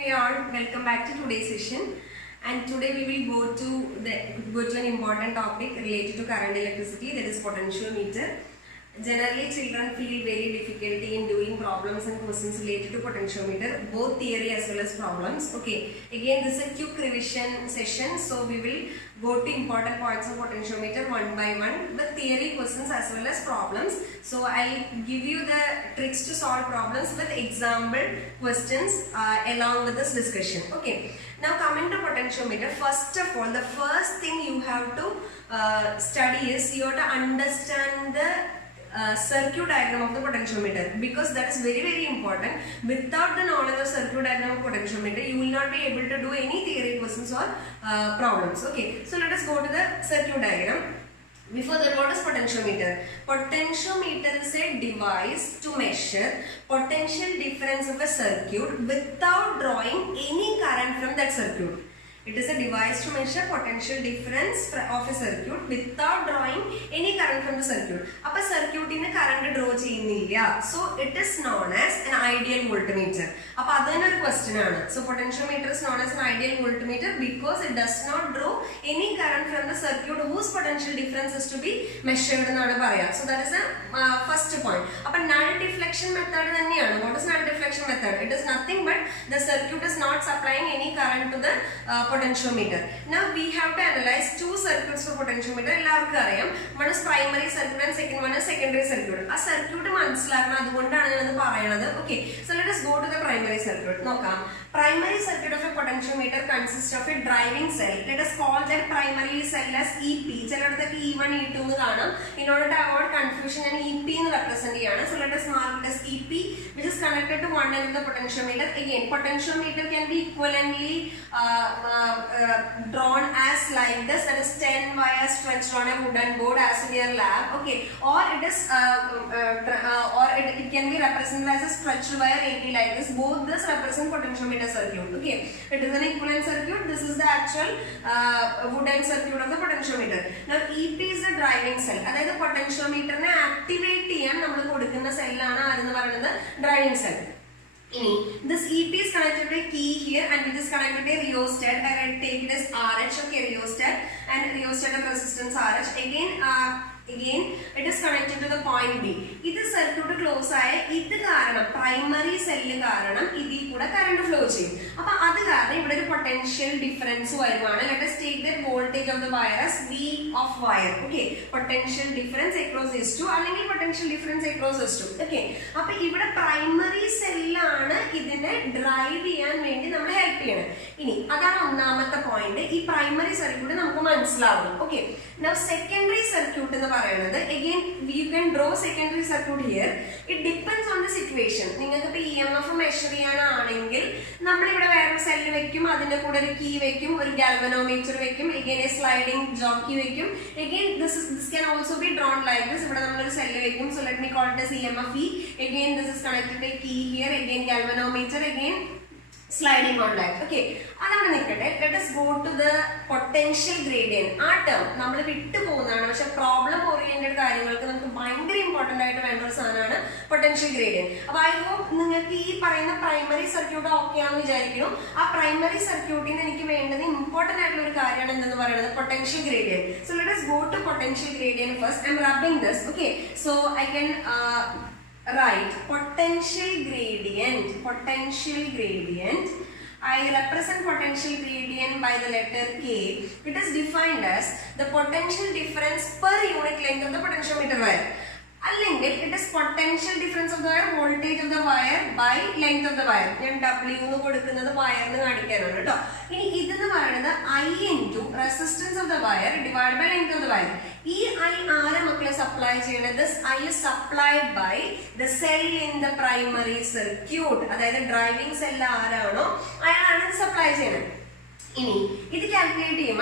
Hi all, welcome back to today's session. And today we will go to an important topic related to current electricity, that is potentiometer. Generally, children feel very difficulty in doing problems and questions related to potentiometer, both theory as well as problems. Okay, again this is a quick revision session, so we will go to important points of potentiometer one by one, with theory questions as well as problems. So I'll give you the tricks to solve problems with example questions along with this discussion. Okay, now coming to potentiometer, first of all, the first thing you have to study is you have to understand the circuit diagram of the potentiometer, because that is very important. Without the knowledge of circuit diagram of potentiometer, you will not be able to do any theory questions or problems. Okay, so let us go to the circuit diagram. Before that, what is potentiometer? Potentiometer is a device to measure potential difference of a circuit without drawing any current from that circuit. It is a device to measure potential difference of a circuit without drawing any current from the circuit. Now, circuit in current draw cheyunnilla. So it is known as an ideal voltmeter. Now, that is a question. So potentiometer is known as an ideal voltmeter because it does not draw any current from the circuit whose potential difference is to be measured. So that is the first point. Now, null deflection method. What is null deflection method? It is nothing but the circuit is not supplying any current to the potentiometer. Now we have to analyze two circuits for potentiometer. One is primary circuit and second one is secondary circuit. A circuit okay, so let us go to the primary circuit. Primary circuit of a potentiometer consists of a driving cell. Let us call that primary cell as EP. E1, E2 in order to avoid confusion, and EP represent. So let us mark it as EP, which is connected to one end of the potentiometer. Again, potentiometer can be equivalently drawn as like this, that is 10 wires stretched on a wooden board as in your lab. Okay, or it is it can be represented as a stretched wire AP like this. Both this represent potentiometer circuit. Okay, it is an equivalent circuit. This is the actual wooden circuit of the potentiometer. Now EP is the driving cell. That is the potentiometer ne activate cheyan nammal kodukkunna cell aanu driving cell. This EP is connected to a key here, and it is connected to a rheostat. I will take it as RH, okay, rheostat, and rheostat of resistance RH. Again, it is connected to the point B. This circuit close primary cell current flow. That is potential difference. Let us take that voltage of the wire as V of wire. Okay, potential difference across S2 or potential difference across S2. Okay, now this primary cell drive help. That is point. This primary circuit. Okay, now secondary circuit. Again, you can draw secondary circuit here. It depends on the situation. You can EMF measure a key, a galvanometer, again a sliding jockey. Again, this can also be drawn like this. So let me call it as EMF E. Again, this is connected to a key here. Again, galvanometer. Again, sliding on that. Okay, let us go to the potential gradient. That term we will problem oriented important potential gradient. I hope you primary circuit okay. Primary circuit important potential gradient. So let us go to potential gradient first. I am rubbing this. Okay, so I can write potential gradient. I represent potential gradient by the letter K. It is defined as the potential difference per unit length of the potentiometer wire. It is potential difference of the wire, voltage of the wire by length of the wire. W the wire. I into resistance of the wire divided by length of the wire. This I is supplied by the cell in the primary circuit. That is the driving cell. I am supply. This calculate again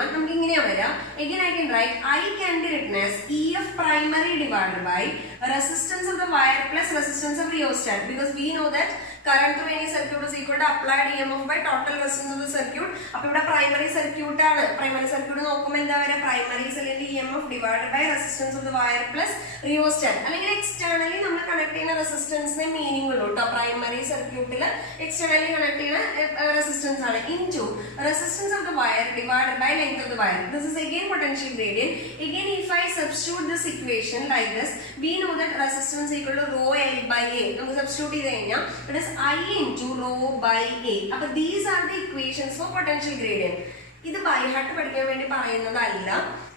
I can write I can be written as EF primary divided by resistance of the wire plus resistance of rheostat, because we know that current through any circuit is equal to applied EMF by total resistance of the circuit. Primary circuit primary cell EMF divided by resistance of the wire plus rheostat. Externally we connect resistance meaning primary circuit സർക്യൂട്ടിൽ externally connect ചെയ്യുന്ന resistance ആണ് into resistance of the wire divided by length of the wire. This is again potential gradient. Again, if I substitute this equation like this, we know that resistance equal to rho L by A. നമുക്ക് substitute ചെയ്ത് കഴിഞ്ഞാൽ it is I into rho by A. അപ്പൊ these are the equations for potential gradient. ഇത് by heart പഠിക്കാൻ വേണ്ടി പറയുന്നതല്ല.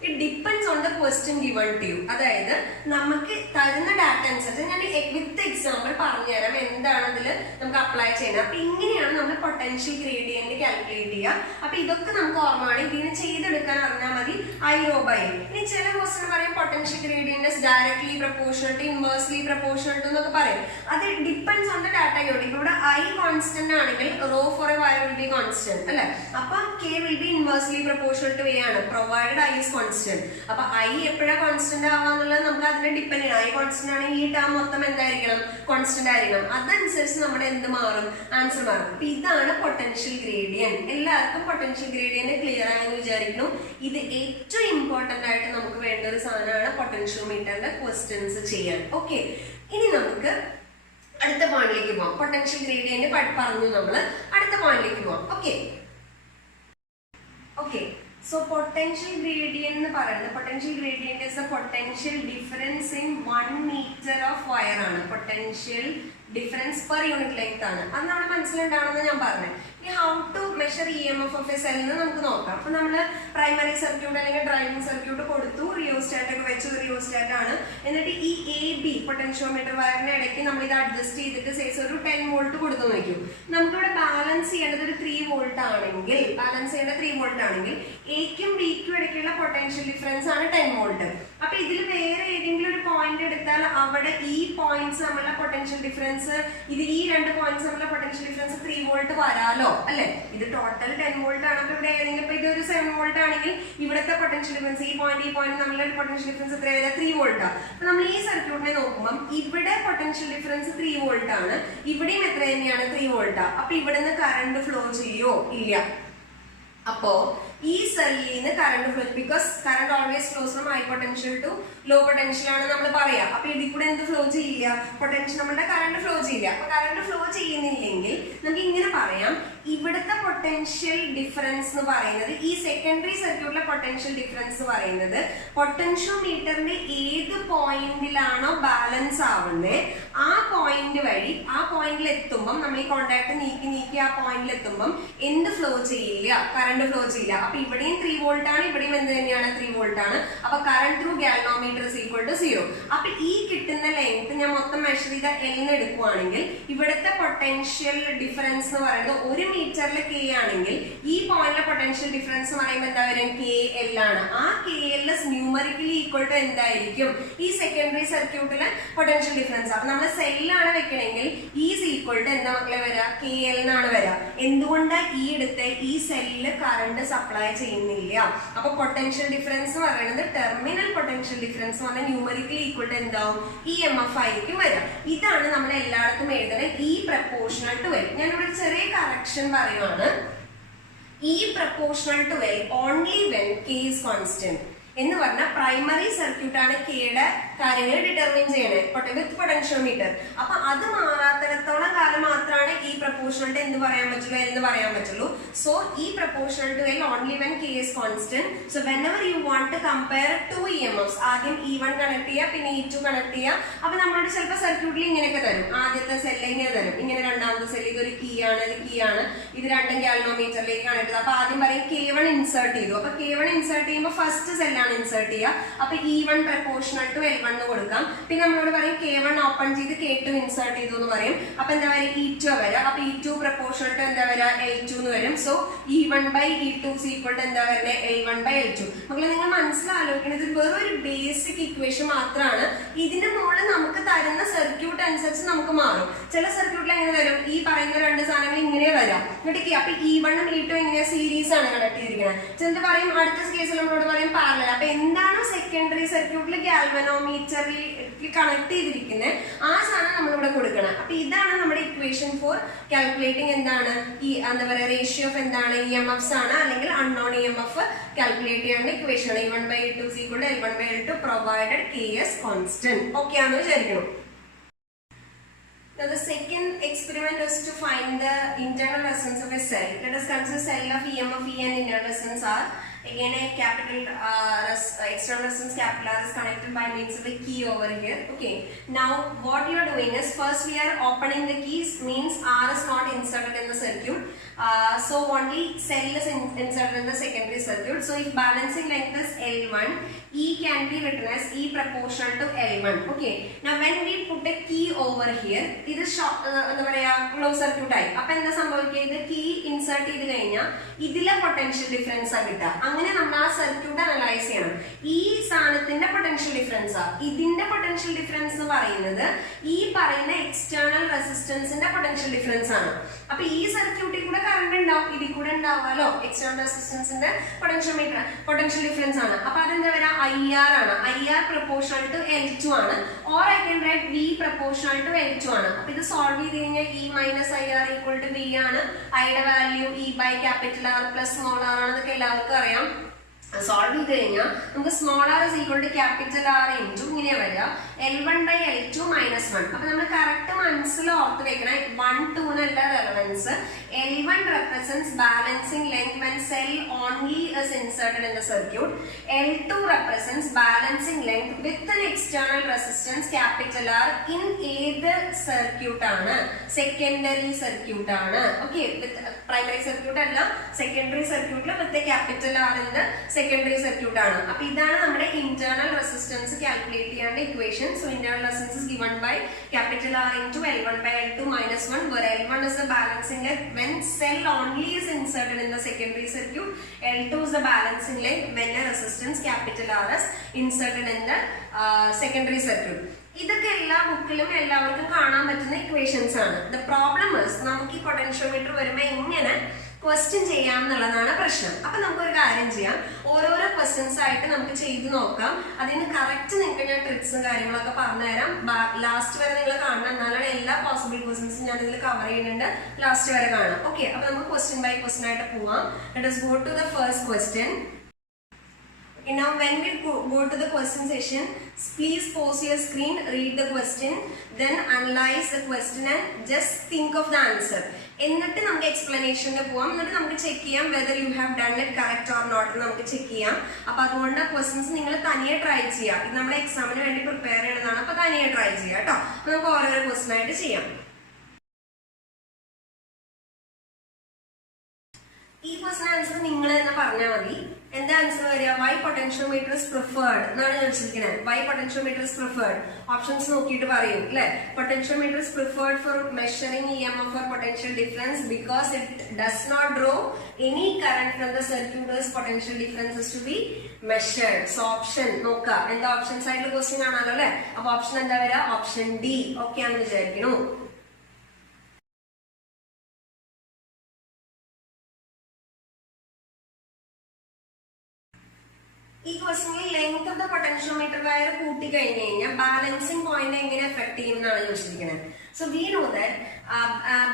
It depends on the question given to you. അതായത് നമുക്ക് തരുന്ന ഡാറ്റ അനുസരിച്ച് ഞാൻ വിത്ത് എക്സാമ്പിൾ പറഞ്ഞുതരാം എന്താണ് അതിൽ നമുക്ക് അപ്ലൈ ചെയ്യുന്നത്. അപ്പൊ ഇങ്ങനെയാണ് നമ്മൾ പൊട്ടൻഷ്യൽ ഗ്രേഡിയന്റ് കാൽക്കുലേറ്റ് ചെയ്യുക. അപ്പൊ ഇതൊക്കെ നമുക്ക് ഓർമ്മയാണ്. ഇതിന് ചെയ്തെടുക്കാൻ അറിഞ്ഞാൽ മതി ഐ റോ ബൈ. ഇനി ചില ക്വസ്റ്റ്യൻ പറയും potential gradient directly proportional to inversely proportional to എന്നൊക്കെ പറയും. അത് depends on the data unit. ഇവിടെ ഐ കോൺസ്റ്റന്റ് ആണെങ്കിൽ rho for a wire will be constant അല്ലെ. അപ്പൊ K will be inversely proportional to A ആണ് പ്രൊവൈഡഡ് ഐ ഇസ് കോൺസ്റ്റന്റ്. അപ്പൊ I എപ്പോഴാണ് കോൺസ്റ്റന്റ് ആവാന്നുള്ളത് നമുക്ക് അതിനെ ഡിപ്പെൻഡ് ചെയ്യണം. ഐ കോൺസ്റ്റന്റ് ആണെങ്കിൽ ഈ ടേം മൊത്തം എന്തായിരിക്കണം? കോൺസ്റ്റന്റ് ആയിരിക്കണം. അതനുസരിച്ച് നമ്മുടെ എന്ത് മാറും? ആൻസർ മാറും. അപ്പൊ ഇതാണ് പൊട്ടൻഷ്യൽ ഗ്രേഡിയന്റ്. എല്ലാവർക്കും പൊട്ടൻഷ്യൽ ഗ്രേഡിയന്റ് ക്ലിയർ ആയെന്ന് വിചാരിക്കുന്നു. ഇത് ഏറ്റവും ഇമ്പോർട്ടന്റ് ആയിട്ട് നമുക്ക് വേണ്ട ഒരു സാധനമാണ് പൊട്ടൻഷ്യോമീറ്ററിന്റെ ക്വസ്റ്റ്യൻസ് ചെയ്യാൻ. ഓക്കെ, ഇനി നമുക്ക് അടുത്ത പോയിന്റിലേക്ക് പോവാം. പൊട്ടൻഷ്യൽ ഗ്രേഡിയന്റ് പറഞ്ഞു നമ്മൾ. അടുത്ത പോയിന്റിലേക്ക് പോവാം. ഓക്കെ, so potential gradient എന്ന് പറയുന്നത് potential gradient is the potential difference in 1 meter of wire ആണ്. potential difference per unit length ആണ്. അത് നമ്മുടെ മനസ്സിലുണ്ടാണെന്ന് ഞാൻ പറഞ്ഞത്. ഇനി how to measure EMF of a cell എന്ന് നമുക്ക് നോക്കാം. അപ്പൊ നമ്മൾ പ്രൈമറി സർക്യൂട്ട് അല്ലെങ്കിൽ ഡ്രൈവിംഗ് സർക്യൂട്ട് കൊടുത്തു, റിയോസ്റ്റാറ്റ് ഒക്കെ വെച്ചു. റിയോസ്റ്റാറ്റ് ആണ്. എന്നിട്ട് ഈ AB പൊട്ടൻഷ്യോമീറ്റർ വയറിന്റെ ഇടയ്ക്ക് നമ്മൾ ഇത് അഡ്ജസ്റ്റ് ചെയ്തിട്ട് സേസ് ഒരു 10 വോൾട്ട് കൊടുത്തു നോക്കും. നമുക്കിവിടെ ബാലൻസ് ചെയ്യേണ്ടത് ഒരു 3 വോൾട്ട് ആണെങ്കിൽ, ബാലൻസ് ചെയ്യേണ്ട 3 വോൾട്ട് ആണെങ്കിൽ എക്കും ബിക്കും ഇടയ്ക്കുള്ള പൊട്ടൻഷ്യൽ ഡിഫറൻസ് ആണ് 10 വോൾട്ട്. അപ്പൊ ഇതിൽ വേറെ ഏതെങ്കിലും ഒരു പോയിന്റ് എടുത്താൽ അവിടെ ഈ പോയിന്റ്സ് നമ്മളുടെ പൊട്ടൻഷ്യൽ ഡിഫറൻസ്, ഇത് ഈ രണ്ട് പോയിന്റ്സ് നമ്മളുടെ പൊട്ടൻഷ്യൽ ഡിഫറൻസ് 3 വോൾട്ട് വരാലോ അല്ലെ. ഇത് ടോട്ടൽ 10 വോൾട്ട് ആണ്. അപ്പൊ ഇവിടെ ഏതെങ്കിലും ഇപ്പൊ ഇതൊരു 7 വോൾട്ട് ആണെങ്കിൽ ഇവിടുത്തെ പൊട്ടൻഷ്യൽ ഡിഫറൻസ് ഈ പോയിന്റ് നമ്മളുടെ പൊട്ടൻഷ്യൽ ഡിഫറൻസ് എത്ര വരാ? 3 വോൾട്ട്. അപ്പൊ നമ്മൾ ഈ സർക്യൂട്ടിനെ നോക്കുമ്പോൾ ഇവിടെ പൊട്ടൻഷ്യൽ ഡിഫറൻസ് 3 വോൾട്ട് ആണ്, ഇവിടെയും എത്ര തന്നെയാണ്? 3 വോൾട്ട്. അപ്പൊ ഇവിടെ നിന്ന് കറണ്ട് ഫ്ലോ ചെയ്യോ? ഇല്ല. അപ്പോ ഈ സെല്ലിൽ നിന്ന് current flow, because current always flows from high potential to low potential ആണ് നമ്മൾ പറയാം. അപ്പൊ ഇതിൽ കൂടെ എന്ത് ഫ്ലോ ചെയ്യില്ല? പൊട്ടൻഷ്യൽ നമ്മുടെ കറണ്ട് ഫ്ലോ ചെയ്യില്ല. അപ്പൊ കറണ്ട് ഫ്ലോ ചെയ്യുന്നില്ലെങ്കിൽ നമുക്ക് ഇങ്ങനെ പറയാം, ഇവിടുത്തെ പൊട്ടൻഷ്യൽ ഡിഫറൻസ് എന്ന് പറയുന്നത്, ഈ സെക്കൻഡറി സർക്യൂട്ടിലെ പൊട്ടൻഷ്യൽ ഡിഫറൻസ് എന്ന് പറയുന്നത് പൊട്ടൻഷ്യോമീറ്ററിന്റെ ഏത് പോയിന്റിലാണോ ബാലൻസ് ആവുന്നത് ആ പോയിന്റ് വഴി, ആ പോയിന്റിൽ എത്തുമ്പോൾ നമ്മൾ ഈ കോണ്ടാക്ട് നീക്കി ആ പോയിന്റിൽ എത്തുമ്പോൾ എന്ത് ഫ്ലോ ചെയ്യില്ല? കറണ്ട് ഫ്ലോ ചെയ്യില്ല. അപ്പൊ ഇവിടെയും 3 വോൾട്ട് ആണ്, ഇവിടെയും എന്ത് തന്നെയാണ്? 3 വോൾട്ട് ആണ്. അപ്പൊ current through galvanometer is equal to 0. അപ്പൊ ഈ കിട്ടുന്ന ലെങ്ത് ഞാൻ മൊത്തം മെഷർ ചെയ്ത L എന്ന് എടുക്കുവാണെങ്കിൽ ഇവിടുത്തെ പൊട്ടൻഷ്യൽ ഡിഫറൻസ് എന്ന് പറയുന്നത് 1 മീറ്ററിൽ K ആണെങ്കിൽ ഈ പോയിന്റിലെ പൊട്ടൻഷ്യൽ ഡിഫറൻസ് എന്ന് പറയുമ്പോൾ എന്താ വരും? KL ആണ്. ആ KL ന്യൂമറിക്കലി ഈക്വൽ ടു എന്തായിരിക്കും? ഈ സെക്കൻഡറി സർക്യൂട്ടിലെ പൊട്ടൻഷ്യൽ ഡിഫറൻസ്. അപ്പൊ നമ്മൾ സെല്ലാണ് വെക്കണമെങ്കിൽ ഈസ് ഈക്വൽ ടു എന്താ മക്കളെ വരാ? KL എന്നാണ് വരാ. എന്തുകൊണ്ടാണ് ഈ എടുത്ത് ഈ സെല്ലില് കറണ്ട് സപ്ലൈ ചെയ്യുന്നില്ല? അപ്പൊ പൊട്ടൻഷ്യൽ ഡിഫറൻസ് പറയുന്നത് ടെർമിനൽ പൊട്ടൻഷ്യൽ ഡിഫറൻസ് പറഞ്ഞാൽ ന്യൂമറിക്കലി ഈക്വൽ ടു എന്താവും? EMF ആയിരിക്കും വരാം. ഇതാണ് നമ്മൾ എല്ലായിടത്തും എഴുതുന്നത് E പ്രപ്പോർഷണൽ ടു L. ഞാനിവിടെ ചെറിയ കറക്ഷൻ പറയുവാണ്. E proportional to L only when K is constant. എന്ന് പറഞ്ഞാൽ പ്രൈമറി സർക്യൂട്ട് ആണ് കെയുടെ കാര്യങ്ങൾ ഡിറ്റർമിൻ ചെയ്യണത് വിത്ത് പൊട്ടൻഷ്യോമീറ്റർ. അപ്പൊ അത് മാറാത്തിടത്തോളം കാലം മാത്രമാണ് ഈ പ്രപ്പോർഷണൽ എന്ത് പറയാൻ പറ്റുള്ളൂ? എന്ന് പറയാൻ പറ്റുള്ളൂ. സോ ഈ proportional to L only when K is constant. So whenever you want to compare two EMFs, ആദ്യം E1 കണക്ട് ചെയ്യുക, പിന്നെ E2 കണക്ട് ചെയ്യുക. അപ്പൊ നമ്മളോട് ചിലപ്പോൾ സർക്യൂട്ടിൽ ഇങ്ങനെയൊക്കെ തരും. ആദ്യത്തെ സെല്ല് ഇങ്ങനെ തരും, ഇങ്ങനെ രണ്ടാമത്തെ സെല്ല് ഇതൊരു കീ ആണ്, ഇത് കീ ആണ്, ഇത് രണ്ടും ഗാൽവനോമീറ്ററിലേക്ക് കണക്ട് ചെയ്തു. അപ്പൊ ആദ്യം പറയും K1 ഇൻസേർട്ട് ചെയ്തു. അപ്പൊ K1 ഇൻസേർട്ട് ചെയ്യുമ്പോൾ ഫസ്റ്റ് സെല്ലാണ് ഇൻസേർട്ട് ചെയ്യുക. അപ്പൊ E1 പ്രപ്പോർഷണൽ ടു L1 കൊടുക്കാം. പിന്നെ നമ്മളോട് പറയും K1 ഓപ്പൺ ചെയ്ത് K2 ഇൻസേർട്ട് ചെയ്തു എന്ന് പറയും. അപ്പൊ എന്താ പറയുക? E2 വരാം. അപ്പൊ E2 പ്രപ്പോർഷണൽ ടു എന്താ വരാ? L2 എന്ന് വരും. So E1 by E2 equal to എന്താ വരുന്നത്? L1 by L2. മക്കളെ നിങ്ങൾ മനസ്സിലാലോചിക്കുന്നത് വെറും ഒരു ബേസിക് ഇക്വേഷൻ മാത്രമാണ്. ഇതിന്റെ മുകളിൽ നമുക്ക് തരുന്ന സർക്യൂട്ട് അനുസരിച്ച് നമുക്ക് മാറും. ചില സർക്യൂട്ടിൽ എങ്ങനെ വരും? ഈ പറയുന്ന രണ്ട് സാധനങ്ങൾ ഇങ്ങനെ വരാം. എന്നിട്ട് അപ്പൊ E1 ഉം E2 ഇങ്ങനെ സീരീസ് ആണ് കണക്ട് ചെയ്തിരിക്കുന്നത്. ചിലത് പറയും, അടുത്ത കേസിൽ നമ്മളോട് പറയും പാരലൽ. അപ്പൊ എന്താണോ സെക്കൻഡറി സർക്യൂട്ടിൽ ഗാൽവനോമീറ്ററിൽ കണക്ട് ചെയ്തിരിക്കുന്നത് ആ സാധനം നമ്മളിവിടെ കൊടുക്കണം. അപ്പൊ ഇതാണ് നമ്മുടെ ഇക്വേഷൻ ഫോർ കാൽക്കുലേറ്റിംഗ് എന്താണ്? ഈ എന്താ പറയുക റേഷ്യോ ഓഫ് എന്താണ്? EMFs ആണ്, അല്ലെങ്കിൽ അൺനോൺ EMF കാൽക്കുലേറ്റ് ചെയ്യാനുള്ള ഇക്വേഷൻ ആണ്. E1 by E2 is equal to L1 by L2 provided K is constant. Okay ആണെന്ന് വിചാരിക്കണം. Now the second experiment is to find the internal resistance of a cell. Let us consider cell of EMF E and internal resistance R. Again, a capital external resistance capital R is connected by means of a key over here. Okay. Now what you are doing is, first we are opening the keys, means R is not inserted in the circuit. So only cell is inserted in the secondary circuit. So if balancing length is L1, E can be written as E proportional to L1. Okay. Now when we put a key over here, this is closed circuit type. Appo endha sambhavikka, the key insert ചെയ്തു കഴിഞ്ഞാൽ ഇതിലെ potential difference ആ കിട്ടുക. അങ്ങനെ നമ്മൾ ആ circuit analyse ചെയ്യണം. ഈ സാധനത്തിന്റെ പൊട്ടൻഷ്യൽ ഡിഫറൻസ് ആ, ഇതിന്റെ പൊട്ടൻഷ്യൽ ഡിഫറൻസ് എന്ന് പറയുന്നത് ഈ പറയുന്ന എക്സ്റ്റേണൽ റെസിസ്റ്റൻസിന്റെ പൊട്ടൻഷ്യൽ ഡിഫറൻസ് ആണ്. അപ്പൊ ഈ സർക്യൂട്ടിൽ കൂടെ കറണ്ട് ഉണ്ടാവും, ഇതിൽ കൂടെ ഉണ്ടാവാലോ. എക്സ്റ്റേണൽ റെസിസ്റ്റൻസിന്റെ പൊട്ടൻഷ്യൽ ഡിഫറൻസ് ആണ്. അപ്പൊ അതെന്താ വരാ, IR ആണ്. IR പ്രൊപ്പോർഷണൽ ടു L2 ആണ്. Or I can write V proportional to L2 ആണ്. അപ്പൊ ഇത് സോൾവ് ചെയ്ത് കഴിഞ്ഞാൽ E minus IR equal to V ആണ്. ഐയുടെ value E by capital R plus small r ആണെന്നൊക്കെ എല്ലാവർക്കും അറിയാം. സോൾവ് ചെയ്ത് കഴിഞ്ഞാൽ നമുക്ക് small r is equal to capital R into ഇങ്ങനെ വരിക L1 ബൈ L2 മൈനസ് 1. അപ്പൊ നമ്മൾ കറക്റ്റ് മനസ്സിൽ ഓർത്ത് വെക്കണം, 1 2 എന്നല്ല relevance. L1 represents balancing length when cell only is inserted in the circuit. L2 represents balancing length with an external resistance capital R in either circuit ആണ്, secondary circuit ആണ്. Okay, with primary circuit അല്ല, secondary circuit with a capital R in the secondary circuit ആണ്. അപ്പൊ ഇതാണ് നമ്മുടെ internal resistance calculate ചെയ്യേണ്ട equation. So internal resistance is given by capital R into L1 by L2 minus 1, where L1 is the balancing length when cell only is inserted in the secondary circuit. L2 is the balancing length when a resistance capital R is inserted in the secondary circuit. ഇതൊക്കെ എല്ലാ ബുക്കിലും എല്ലാവർക്കും കാണാൻ പറ്റുന്ന equations ആണ്. The problem is, നമുക്ക് ഈ potentiometer വരുമ്പോൾ എങ്ങനെ ക്വസ്റ്റ്യൻ ചെയ്യാം എന്നുള്ളതാണ് പ്രശ്നം. അപ്പൊ നമുക്കൊരു കാര്യം ചെയ്യാം, ഓരോരോ ക്വസ്റ്റ്യൻസ് ആയിട്ട് നമുക്ക് ചെയ്ത് നോക്കാം. അതിന് കറക്റ്റ് നിങ്ങൾക്ക് ഞാൻ ട്രിക്സും കാര്യങ്ങളൊക്കെ പറഞ്ഞുതരാം. ലാസ്റ്റ് വരെ നിങ്ങൾ കാണണം, എന്നാലാണ് എല്ലാ പോസിബിൾ ക്വസ്റ്റ്യൻസും ഞാൻ ഇതിൽ കവർ ചെയ്യുന്നുണ്ട്. ലാസ്റ്റ് വരെ കാണാം. ഓക്കെ, അപ്പൊ നമുക്ക് ക്വസ്റ്റ്യൻ ബൈ ക്വസ്റ്റ്യൻ ആയിട്ട് പോവാം. Let us go to the first question. Okay, now when we go to the question session, please pause your screen, read the question, then analyze the question and just think of the answer. എന്നിട്ട് നമുക്ക് എക്സ്പ്ലനേഷനിൽ പോവാം. എന്നിട്ട് നമുക്ക് check ചെയ്യാം whether you have done it correct or not നമുക്ക് check ചെയ്യാം. അപ്പൊ അതുകൊണ്ട് ക്വസ്റ്റ്യൻസ് നിങ്ങൾ തനിയെ ട്രൈ ചെയ്യാം. ഇത് നമ്മുടെ എക്സാമിന് വേണ്ടി പ്രിപ്പയർ ചെയ്യണതാണ്. അപ്പൊ തനിയെ ട്രൈ ചെയ്യാം കേട്ടോ. നമുക്ക് ഓരോരോ ക്വസ്റ്റ്യൻ ആയിട്ട് ചെയ്യാം. ഈ ക്വസ്റ്റ്യൻ ആൻസർ നിങ്ങൾ തന്നെ പറഞ്ഞാൽ മതി. എന്താ ആൻസർ വരിക? വൈ പൊട്ടൻഷ്യോമീറ്റർ ഇസ് പ്രിഫേർഡ് എന്നാണ് ചോദിച്ചിരിക്കുന്നത്. Why potentiometer is preferred, options നോക്കിയിട്ട് പറയും അല്ലെ. Potentiometer is preferred for measuring EMF or potential difference because it does not draw any current from the circuit whose potential difference is to be measured. So option നോക്കുക, എന്താ option സൈഡിൽ question ആണല്ലോ അല്ലെ. അപ്പൊ option എന്താ വരിക? Option D. Okay ആണെന്ന് വിചാരിക്കുന്നു. ഈ ക്വസ്റ്റ്യനിൽ length of the potentiometer wire കൂട്ടി കഴിഞ്ഞു കഴിഞ്ഞാൽ ബാലൻസിംഗ് പോയിന്റ് എങ്ങനെ എഫക്ട് ചെയ്യും എന്നാണ് ചോദിച്ചിരിക്കുന്നത്. So we know that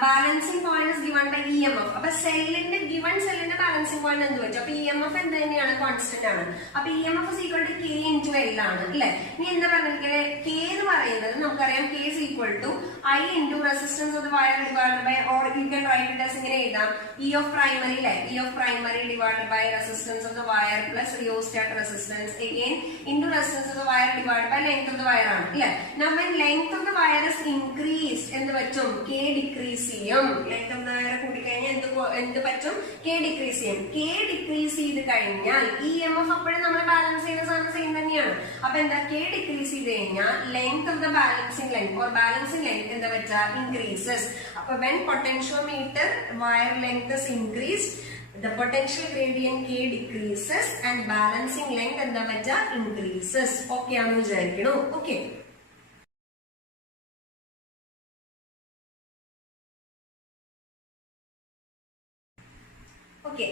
balancing point is given by EMF. അപ്പൊ സെല്ലിന്റെ ഗിവൺ സെല്ലിന്റെ ബാലൻസിംഗ് പോയിന്റ് എന്ത് വെച്ചു? അപ്പൊ EMF എന്ത് തന്നെയാണ്? കോൺസ്റ്റന്റ് ആണ്. അപ്പൊ EMF is equal to K into L ആണ് അല്ലെ. ഇനി എന്താ പറഞ്ഞിരിക്കുന്നത്? K എന്ന് പറയുന്നത് നമുക്കറിയാം, K is equal to I into resistance of the wire divided by, or you can write it as ഇങ്ങനെ എഴുതാം, E of primary അല്ലെ. E of primary divided by resistance of the wire plus rheostat resistance again into resistance of the wire divided by length of the wire ആണ് അല്ലെ. Now when length of the wire is increased, എന്ത് പറ്റും? K decrease ചെയ്യും. length of the wire കൂടി കഴിഞ്ഞാൽ എന്ത് പറ്റും? K decrease ചെയ്യും. K decrease ചെയ്ത് കഴിഞ്ഞാൽ EMF അപ്പോഴും നമ്മൾ ബാലൻസ് ചെയ്യുന്ന സാധനം സെയിം തന്നെയാണ്. അപ്പൊ എന്താ? K decrease ചെയ്ത് കഴിഞ്ഞാൽ length of the balancing length or balancing length എന്താ പറ്റുക? increases. അപ്പൊ when potentiometer wire length is increased, the potential gradient K decreases and balancing length എന്താ പറ്റുക? increases. ഓക്കെ ആണെന്ന് വിചാരിക്കണു. ഓക്കെ, okay,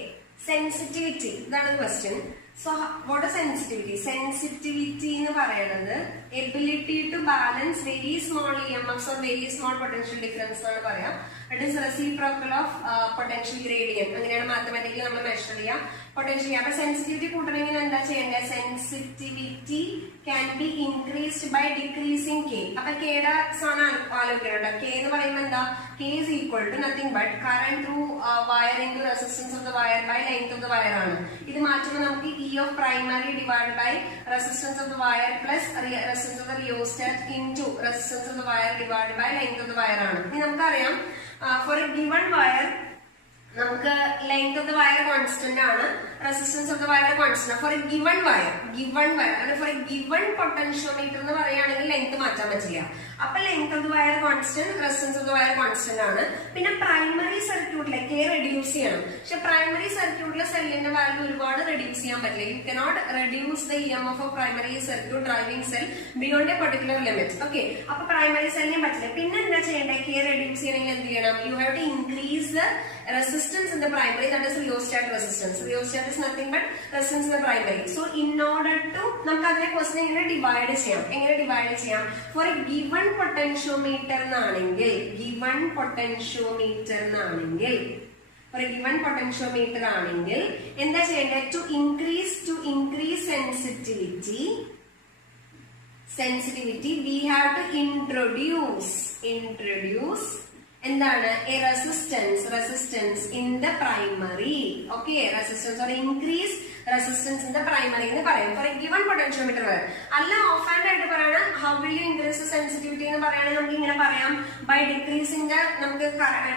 sensitivity, ഇതാണ് question. So what is sensitivity? Sensitivity എന്ന് പറയുന്നത് ability to balance very small EMFs or very small potential difference എന്നാണ് പറയാം. It is reciprocal of potential gradient. അങ്ങനെയാണ് മാത്തമാറ്റിക്കലി നമ്മൾ മെഷർ ചെയ്യാം പൊട്ടൻഷ്യൽ. അപ്പൊ സെൻസിറ്റിവിറ്റി കൂട്ടണമെങ്കിൽ എന്താ ചെയ്യേണ്ടത്? Sensitivity can be increased by decreasing K. അപ്പൊ കെയുടെ സാധനം ആലോചിക്കണം. കെ എന്ന് പറയുമ്പോൾ എന്താ? K is equal to nothing but current through wire into resistance of the wire by length of the wire ആണ്. ഇത് മാറ്റുമ്പോൾ നമുക്ക് E of primary divide by resistance of the wire plus resistance of the rheostat into resistance of the wire divide by length of the wire ആണ്. ഇനി നമുക്കറിയാം for a given wire നമുക്ക് length of the wire constant ആണ്, resistance of the wire constant. For a given wire അങ്ങനെ for a given potentiometer എന്ന് പറയുകയാണെങ്കിൽ length മാറ്റാൻ പറ്റില്ല. അപ്പൊ length of the wire constant, resistance of the wire constant ആണ്. പിന്നെ പ്രൈമറി സർക്യൂട്ടിലെ കെ റെഡ്യൂസ് ചെയ്യണം. പക്ഷെ പ്രൈമറി സർക്യൂട്ടിലെ സെല്ലിന്റെ വാല്യൂ ഒരുപാട് റെഡ്യൂസ് ചെയ്യാൻ പറ്റില്ല. You cannot reduce the EMF of primary circuit driving cell beyond a particular limit. Okay, അപ്പൊ പ്രൈമറി സെല്ലിനും പറ്റില്ല. പിന്നെ എന്താ ചെയ്യേണ്ടത്? കെ റെഡ്യൂസ് ചെയ്യണമെങ്കിൽ എന്ത് ചെയ്യണം? You have to increase the resistance in the primary, that is rheostat resistance. Rheostat is nothing but resistance in the primary. So in order to നമുക്ക് അതിനെ ക്വസ്റ്റ്യൻ എങ്ങനെ ഡിവൈഡ് ചെയ്യാം? ഫോർ എ ഗിവൺ പൊട്ടൻഷ്യോമീറ്റർ എന്നാണെങ്കിൽ for a given potentiometer ആണെങ്കിൽ എന്താ ചെയ്യേണ്ടത്? To increase sensitivity we have to introduce എന്താണ്? A resistance in the primary. Okay, resistance or increase resistance in the primary എന്ന് പറയും ഫോർ എ ഗിവൺ പൊട്ടൻഷ്യോമീറ്റർ. അല്ല off hand ആയിട്ട് പറയണം how will you increase sensitivity എന്ന് പറയുകയാണെങ്കിൽ നമുക്ക് ഇങ്ങനെ പറയാം, by decreasing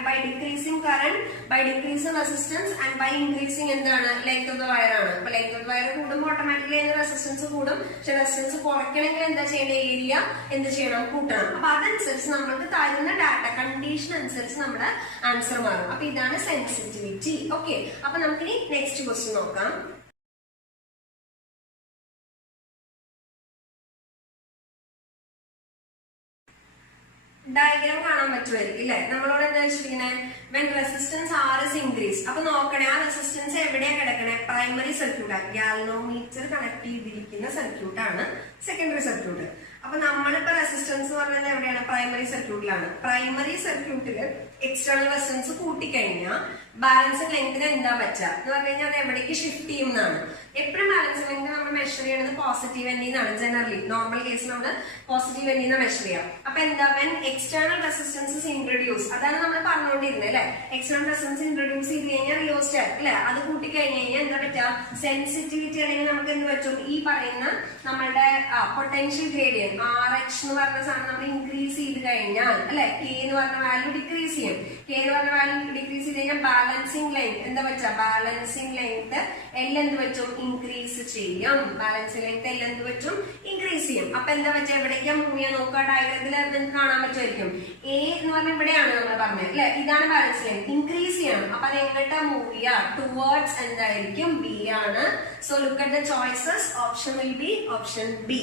by decreasing current, by decreasing resistance and by increasing എന്താണ്? ലെങ്ത് ഓഫ് ദ വയർ ആണ്. അപ്പൊ ലെങ്ത് ഓഫ് ദ വയർ കൂടുമ്പോൾ ഓട്ടോമാറ്റിക്കലി അതിന് റെസിസ്റ്റൻസ് കൂടും. പക്ഷെ റെസിസ്റ്റൻസ് കുറയ്ക്കണമെങ്കിൽ എന്താ ചെയ്യേണ്ട? ഏരിയ എന്ത് ചെയ്യണം? കൂട്ടണം. അപ്പൊ അതനുസരിച്ച് നമ്മൾക്ക് തരുന്ന ഡാറ്റ കണ്ടീഷൻ അനുസരിച്ച് നമ്മുടെ ആൻസർ മാറും. അപ്പൊ ഇതാണ് സെൻസിറ്റിവിറ്റി. ഓക്കെ, അപ്പൊ നമുക്കിനി നെക്സ്റ്റ് ക്വസ്റ്റ്യൻ നോക്കാം. ഡയഗ്രാം കാണാൻ പറ്റുമായിരിക്കും അല്ലെ? നമ്മളോട് എന്താ വെച്ചിരിക്കുന്നത്? When resistance R is increase. അപ്പൊ നോക്കണേ, ആ റെസിസ്റ്റൻസ് എവിടെയാ കിടക്കണേ? പ്രൈമറി സർക്യൂട്ടാണ്. ഗാൽവനോമീറ്റർ കണക്ട് ചെയ്തിരിക്കുന്ന സർക്യൂട്ടാണ് സെക്കൻഡറി സർക്യൂട്ട്. അപ്പൊ നമ്മളിപ്പോ റെസിസ്റ്റൻസ് എന്ന് പറയുന്നത് എവിടെയാണ്? പ്രൈമറി സർക്യൂട്ടിലാണ്. പ്രൈമറി സർക്യൂട്ടില് എക്സ്റ്റേണൽ റെസിസ്റ്റൻസ് കൂട്ടിക്കഴിഞ്ഞാൽ ബാലൻസിംഗ് ലെങ്തിന് എന്താ പറ്റുക എന്ന് പറഞ്ഞു കഴിഞ്ഞാൽ അത് എവിടേക്ക് ഷിഫ്റ്റ് ചെയ്യുന്നതാണ്. എപ്പോഴും ബാലൻസിംഗ് ലെങ്ത് നമ്മൾ മെഷർ ചെയ്യുന്നത് പോസിറ്റീവ് എൻഡിന്നാണ്. ജനറലി നോർമൽ കേസ് നമ്മൾ പോസിറ്റീവ് എൻഡിന്ന് മെഷർ ചെയ്യാം. അപ്പൊ എന്താ? വെൻ എക്സ്റ്റേണൽ റെസിസ്റ്റൻസസ് ഇൻട്രൊഡ്യൂസ്, അതാണ് നമ്മൾ പറഞ്ഞുകൊണ്ടിരുന്നത് അല്ലെ? എക്സ്റ്റേണൽ റെസിസ്റ്റൻസ് ഇൻട്രൊഡ്യൂസ് ചെയ്ത് കഴിഞ്ഞാൽ റിയോസ്റ്റാറ്റ് അല്ലെ, അത് കൂട്ടിക്കഴിഞ്ഞ് കഴിഞ്ഞാൽ എന്താ പറ്റുക? സെൻസിറ്റിവിറ്റി അല്ലെങ്കിൽ നമുക്ക് എന്ത് പറ്റും? ഈ പറയുന്ന നമ്മളുടെ പൊട്ടൻഷ്യൽ ഗ്രേഡിയന്റ് RH എന്ന് പറഞ്ഞ സാധനം നമ്മൾ ഇൻക്രീസ് ചെയ്ത് കഴിഞ്ഞാൽ അല്ലെ, കെ എന്ന് പറഞ്ഞ വാല്യൂ ഡിക്രീസ് ചെയ്യും. കെ എന്ന് പറഞ്ഞ വാല്യൂ ഡിക്രീസ് ചെയ്ത് കഴിഞ്ഞാൽ ബാലൻസിംഗ് ലെങ്ത് എന്താ പറ്റുക? ബാലൻസിംഗ് ലെങ്ത് എൽ എന്ത് പറ്റും? ഇൻക്രീസ് ചെയ്യും. ബാലൻസിംഗ് ലെങ്ത് എൽ എന്ത് പറ്റും? ഇൻക്രീസ് ചെയ്യും. അപ്പൊ എന്താ പറ്റുക? എവിടേക്കാ മൂവ് ചെയ്യാൻ നോക്കുക? ഡയഗ്രത്തിൽ നിങ്ങൾക്ക് കാണാൻ പറ്റുമായിരിക്കും. എ എന്ന് പറഞ്ഞാൽ ഇവിടെയാണ് നമ്മൾ പറഞ്ഞത് അല്ലെ? ഇതാണ് ബാലൻസ് ലെങ്ത്, ഇൻക്രീസ് ചെയ്യണം. അപ്പൊ അത് എങ്ങോട്ടാ മൂവ് ചെയ്യുക? ടുവേർഡ്സ് എന്തായിരിക്കും? ബി ആണ്. So look at the choices. Option will be option B.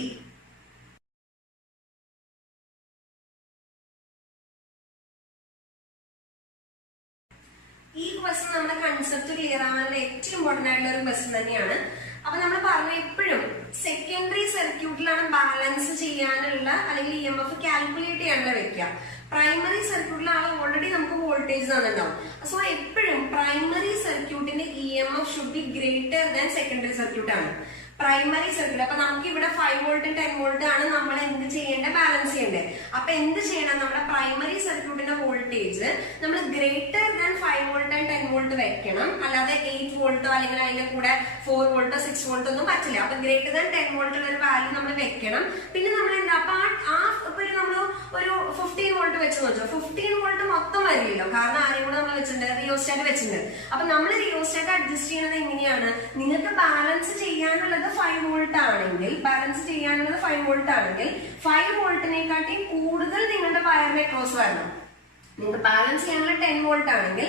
ഈ ക്വസ്റ്റ്യൻ നമ്മുടെ കൺസെപ്റ്റ് ക്ലിയർ ആവാനുള്ള ഏറ്റവും ഇമ്പോർട്ടന്റ് ആയിട്ടുള്ള ഒരു ക്വസ്റ്റ്യൻ തന്നെയാണ്. അപ്പൊ നമ്മൾ പറഞ്ഞ എപ്പോഴും സെക്കൻഡറി സർക്യൂട്ടിലാണ് ബാലൻസ് ചെയ്യാനുള്ള അല്ലെങ്കിൽ EMF കാൽക്കുലേറ്റ് ചെയ്യാനുള്ള വെക്കുക. പ്രൈമറി സർക്യൂട്ടിലാണ് ഓൾറെഡി നമുക്ക് വോൾട്ടേജ് തന്നിട്ടുണ്ടാവും. സോ എപ്പോഴും പ്രൈമറി സർക്യൂട്ടിന്റെ EMF should be greater than secondary circuit ആണ്. പ്രൈമറി സർക്യൂട്ട് അപ്പൊ നമുക്ക് ഇവിടെ 5 വോൾട്ടും 10 വോൾട്ടും ആണ് നമ്മൾ എന്ത് ചെയ്യേണ്ടത്? ബാലൻസ് ചെയ്യേണ്ടത്. അപ്പൊ എന്ത് ചെയ്യണം? നമ്മുടെ പ്രൈമറി സർക്യൂട്ടിന്റെ വോൾട്ടേജ് നമ്മൾ greater than 5 volt and 10 volt വെക്കണം. അല്ലാതെ 8 വോൾട്ടോ അല്ലെങ്കിൽ അതിന്റെ കൂടെ 4 വോൾട്ടോ 6 വോൾട്ടോ ഒന്നും പറ്റില്ല. അപ്പൊ ഗ്രേറ്റർ ദാൻ 10 വോൾട്ടുള്ള ഒരു വാല്യൂ നമ്മൾ വെക്കണം. പിന്നെ നമ്മൾ എന്താ? അപ്പൊ ഇപ്പൊ നമ്മൾ ഒരു 15 വോൾട്ട് വെച്ച് നോക്കാം. 15 വോൾട്ട് മൊത്തം വരില്ലല്ലോ, കാരണം ആരെയും കൂടെ നമ്മൾ വെച്ചിട്ടുണ്ട്? റിയോസ്റ്റാറ്റ് വെച്ചിട്ടുണ്ട്. അപ്പൊ നമ്മൾ റിയോസ്റ്റാറ്റ് അഡ്ജസ്റ്റ് ചെയ്യുന്നത് എങ്ങനെയാണ്? നിങ്ങൾക്ക് ബാലൻസ് ചെയ്യാനുള്ളത് 5 വോൾട്ട് ആണെങ്കിൽ, 5 വോൾട്ടിനെക്കാട്ടി കൂടുതൽ നിങ്ങളുടെ വയറിനെ ക്രോസ് വരണം. നിങ്ങൾക്ക് ബാലൻസ് ചെയ്യാനുള്ള 10 വോൾട്ട് ആണെങ്കിൽ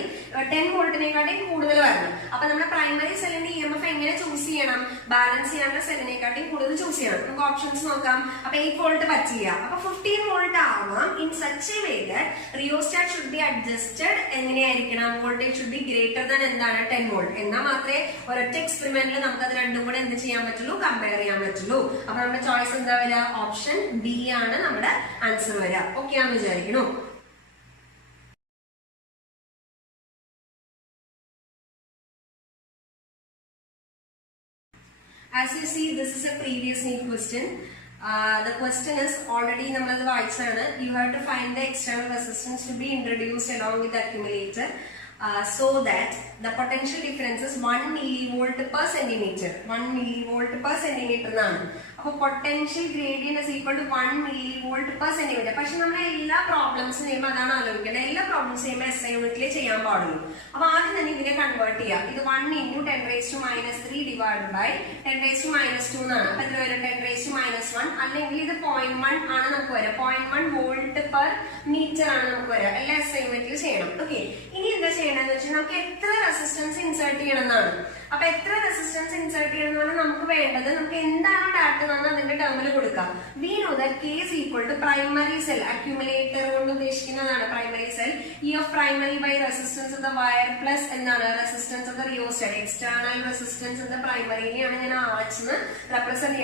10 വോൾട്ടിനെക്കാട്ടി കൂടുതൽ വരണം. അപ്പൊ നമ്മുടെ പ്രൈമറി സെല്ലിന്റെ EMF എങ്ങനെ ചൂസ് ചെയ്യണം? ബാലൻസ് ചെയ്യാനുള്ള സെല്ലിനെക്കാട്ടി കൂടുതൽ ചൂസ് ചെയ്യണം. നമുക്ക് ഓപ്ഷൻസ് നോക്കാം. അപ്പൊ 8 വോൾട്ട് പറ്റില്ല, അപ്പൊ 15 വോൾട്ട് ആവാം. In such a way that rheostat should be adjusted. എങ്ങനെയായിരിക്കണം? Voltage should be greater than എന്താണ്? 10 വോൾട്ട്. എന്നാൽ മാത്രമേ ഒരൊറ്റ എക്സ്പെരിമെന്റിൽ നമുക്ക് അത് രണ്ടും കൂടെ എന്ത് ചെയ്യാൻ പറ്റുള്ളൂ? കമ്പയർ ചെയ്യാൻ പറ്റുള്ളൂ. അപ്പൊ നമ്മുടെ ചോയ്സ് എന്താ വരിക? ഓപ്ഷൻ ബി ആണ് നമ്മുടെ ആൻസർ വരിക. ഓക്കെ ആണെന്ന് വിചാരിക്കണോ? As you see, this is a previous NEET question. The question is already you have to find the external resistance to be introduced along with the accumulator so that the potential difference is 1 millivolt per centimeter. 1 millivolt per centimeter. So potential gradient is equal to 1 millivolt per centimeter. But we have problems SI unit. So we convert it. This is 1 into 10 raised to minus 3 divided by 10 raised to minus 2. 10 raised to minus 1. This is 0.1 volt per meter. SI unit. Okay. Resistance insert resistance insert we know that K is equal to primary cell accumulator primary cell E of primary by resistance of the wire plus resistance of the rheostat external resistance of the primary represent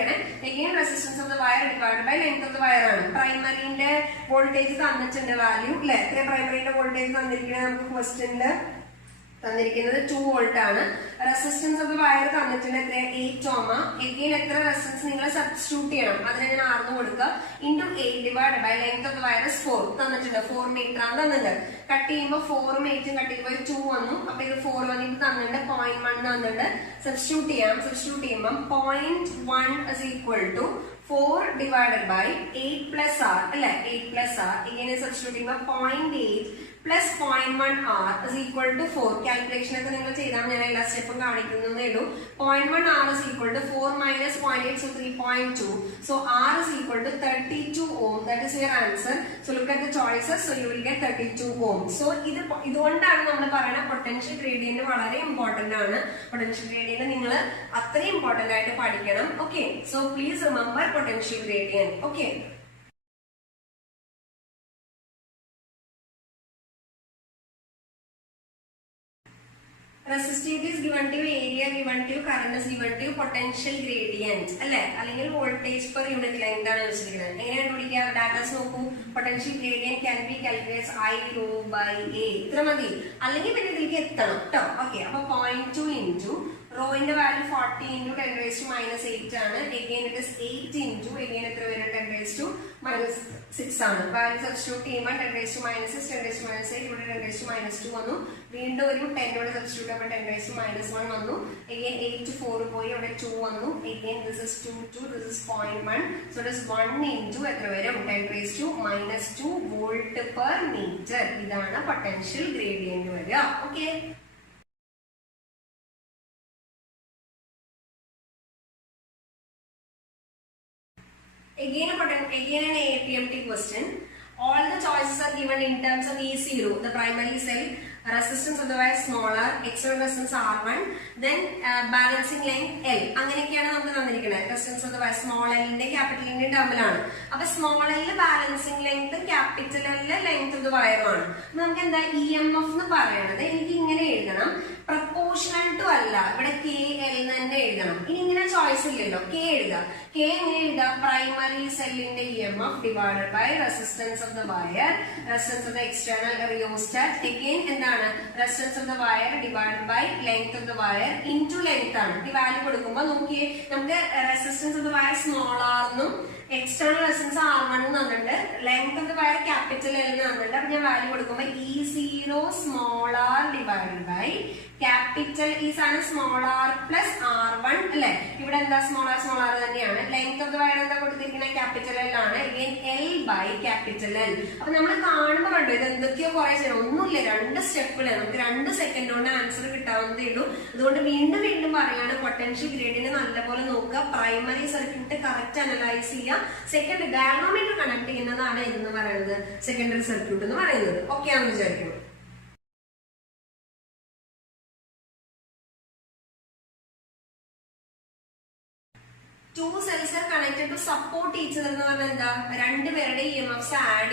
again resistance of the wire divided by length of the wire primary voltage value primary voltage question 2 volt resistance of the wire 8 ohm again resistance substitute into 8 divided by length of the wire is 4 4 meter cut 4 meter cut 2 4 0.1 substitute 0.1 is equal to 4 divided by 8 plus r 8 plus r again substituting 0.8 plus 0.1 r is equal to 4. Calculation step 0.1 r is equal to 4 minus 0.8, so 3.2. So r is equal to 32 ohm. That is your answer. So look at the choices. So you will get 32 ohm. So this is potential gradient very important. Potential gradient is very important. Okay. So please remember potential gradient. Okay. Resistivity is given to area, given to current is given to potential gradient. Voltage per unit length. Data potential gradient can be calculated I rho by A. Okay, 0.2 into rho in the value 40 into 10 raised to minus 8 again it is 8 into again 10 raised to minus 6 value substitute 10 raised to minus 6 10 raised to minus 8 10 raised to minus 2 10 substitute 10 raised to minus 1 again 8 to 4 2 again this is 2 this is 0.1 so it is 1 into 10 raised to minus 2 volt per meter. This is potential gradient. Okay. Again an APMT question. All the choices are given in terms of E0, the primary cell, resistance of the wire smaller, external resistance R1, then balancing length L. Resistance of the wire small L and capital L in terminal. Small L balancing length, capital L length of the wire. EMF proportional to KL choice K primary cell in the EMF divided by resistance of the wire, resistance of the external rheostat, again resistance of the wire divided by length of the wire into length. The value resistance of the wire small r, external resistance R1, length of the wire capital L, value E0 small r divided by capital E small r plus R1. Small r length of the wire capital L again L by capital L. Now we step 2 second answer potential gradient primary circuit correct analyze second galvanometer connect secondary circuit. Okay, two cells are connected to support each other. EMFs add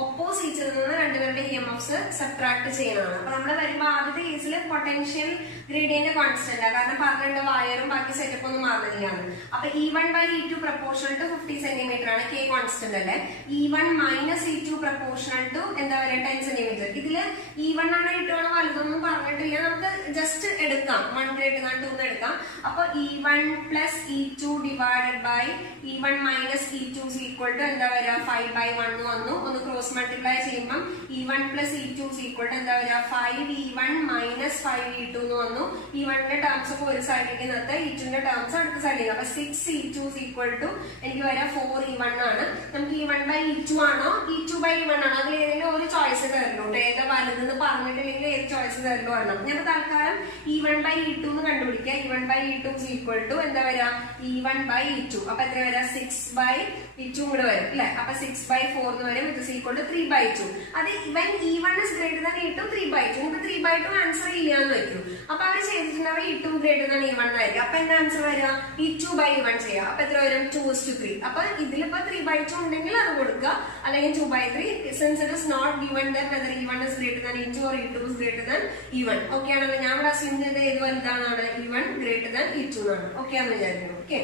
ഓപ്പോസിറ്റിൽ നിന്ന് രണ്ടുപേരുടെ EMFs subtract ചെയ്യണതാണ്. അപ്പൊ നമ്മൾ വരുമ്പോൾ ആദ്യത്തെ കേസിൽ potential gradient constant കാരണം പറഞ്ഞിട്ടുണ്ട് വയറും ബാക്കി സെറ്റപ്പ് ഒന്നും മാറുന്നില്ലാണ്. അപ്പൊ E1/E2 പ്രപ്പോർഷണൽ ടു 50 സെന്റിമീറ്റർ ആണ്, K കോൺസ്റ്റന്റ് അല്ലേ. E1 minus E2 proportional to എന്താ പറയുക 10 സെന്റിമീറ്റർ. ഇതില് E1 ആണോ E2 ആണോ വലുതൊന്നും പറഞ്ഞിട്ടില്ല, നമുക്ക് ജസ്റ്റ് എടുക്കാം 1 > 2 എടുക്കാം. അപ്പൊ E1 plus E2 divided by E1 minus E2 is equal to എന്താ വരിക 5/1 വന്നു. ഒന്ന് ക്രോസ് മൾട്ടിപ്ലൈ ചെയ്യുമ്പോൾ E1 plus E2 is equal to എന്താ വരിക 5E1 മൈനസ് 5E2 എന്ന് വന്നു. E1 ന്റെ ടേംസ് ഒക്കെ ഒരു സൈഡിലേക്ക് നിർത്തുക, E2 ന്റെ ടേംസ് അടുത്ത സൈഡിലേക്ക്. അപ്പൊ 6E2 is equal to എനിക്ക് വരാം 4E1 ആണ്. നമുക്ക് E1/E2 ആണോ E2/E1 ആണോ അതിൽ ഏതെങ്കിലും ഒരു ചോയ്സ് തരുള്ളൂ. ഏതാ വലുതെന്ന് പറഞ്ഞിട്ടില്ലെങ്കിൽ ഏത് ചോയ്സ് തരുള്ളൂ ആണ്. ഞാൻ തൽക്കാലം E1/E2 എന്ന് കണ്ടുപിടിക്കുക. E1/E2 is equal to എന്താ വരാ E1/E2. അപ്പൊ എത്ര വരാം 6/E2 കൂടെ വരും അല്ലെ. അപ്പൊ 6/4 എന്ന് വരും. ഇത് ഈക്വൽ ടു 3/2. അത് ഇവൻ E1 is greater than E2 3/2. ഇപ്പൊ 3/2 ആൻസർ ഇല്ലാന്ന് വെക്കും. അപ്പൊ അവർ ചെയ്തിട്ടുണ്ടാവും E2 greater than E1 ആയിരിക്കും. അപ്പൊ എന്താ ആൻസർ വരിക E2/E1 ചെയ്യാം. അപ്പൊ എത്ര വരും 2:3. അപ്പൊ ഇതിലിപ്പോ 3/2 ഉണ്ടെങ്കിൽ അത് കൊടുക്കുക, അല്ലെങ്കിൽ 2/3. Since it is not given that whether E1 is greater than E2 or E2 is greater than E1. Okay ആണല്ലോ. ഞാൻ ഇവിടെ അസ്യൂം ചെയ്ത ഏത് വലുതാണ് അവിടെ E1 greater than E2 ആണ്. ഓക്കെ ആണെന്ന് വിചാരിക്കുന്നു. Okay